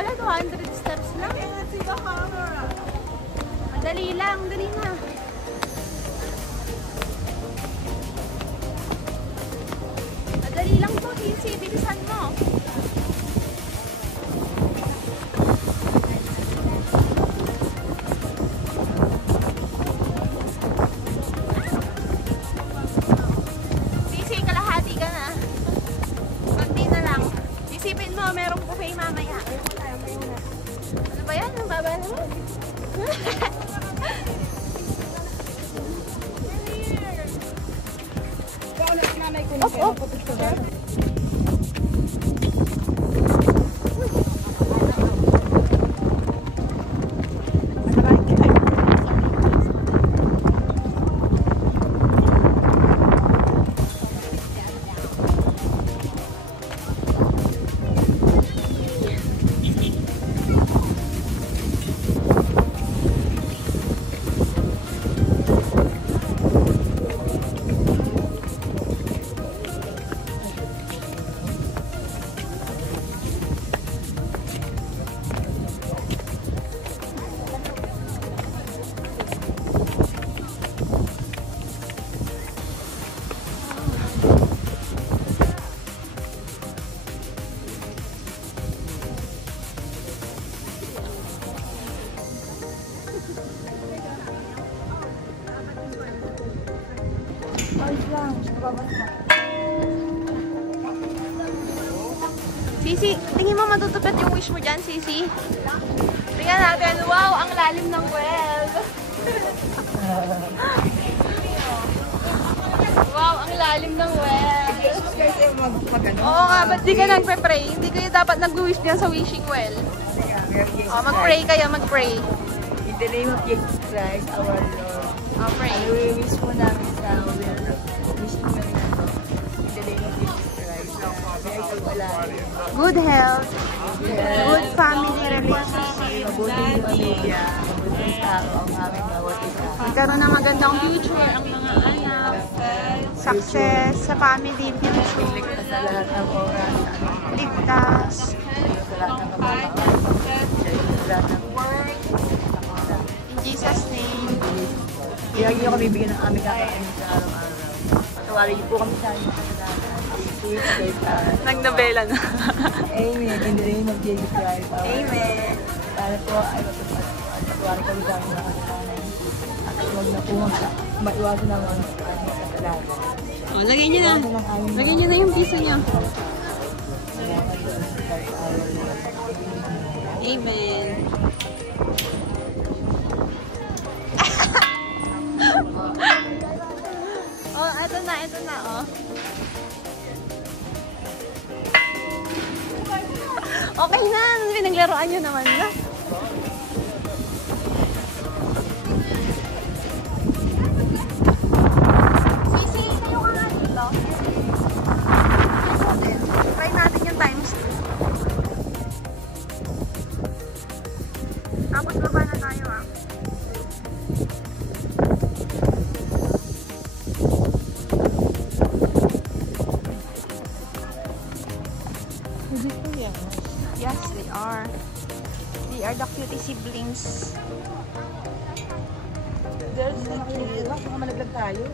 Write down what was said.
pala, 200 steps lang. Madali lang, dali na. Madali lang to, easy, bilisan mo. Easy, kalahati ka na. Konti na lang. Isipin mo, merong buffet mamaya. Ano ba yan? Ang baba naman. Op, op. Sisi, tingin mo matutupad yung wish mo dyan, Sisi? Tingnan natin. Wow, ang lalim ng well. Wow, ang lalim ng well. Oo nga, ba't di ka nagpe-pray? Hindi kayo dapat nag-wish dyan sa wishing well. Oh, mag-pray kayo, mag-pray. In the name of Jesus Christ, our Lord. Oh, pray. I-wish po namin sa wishing well na to. In the name of Jesus Christ. Good health. Good family relationship. Mabuting pamilya. Mabuting tao ang aming bawat isa. Magkaroon ng magandang future ang mga anak. Success sa family future. Ligtas sa lahat ng oras. Ligtas. Sa lahat ng kapataon. Sa lahat ng work. In Jesus' name. Lagi nyo kami bigyan ng aming kakainin sa araw-araw. Patawarin niyo po kami sa aming kasalanan. Nag-nobela na. Amen. In the name of Jesus Christ. Amen. Para po ay patawarin kami sa aming kasalanan. At huwag na po maiwasan naman sa aming kasalanan. Oh, lagay niyo na. Lagay niyo na yung piso niyo. Amen. Oh, ito na, oh. Okay na, pinaglaruan nyo naman na. Sisi, kayo ka nga dito. Try natin yung times 2. Tapos baba na tayo, ah. Yes, they are. They are the cutie siblings. There's the kid. Baka malaglag tayo.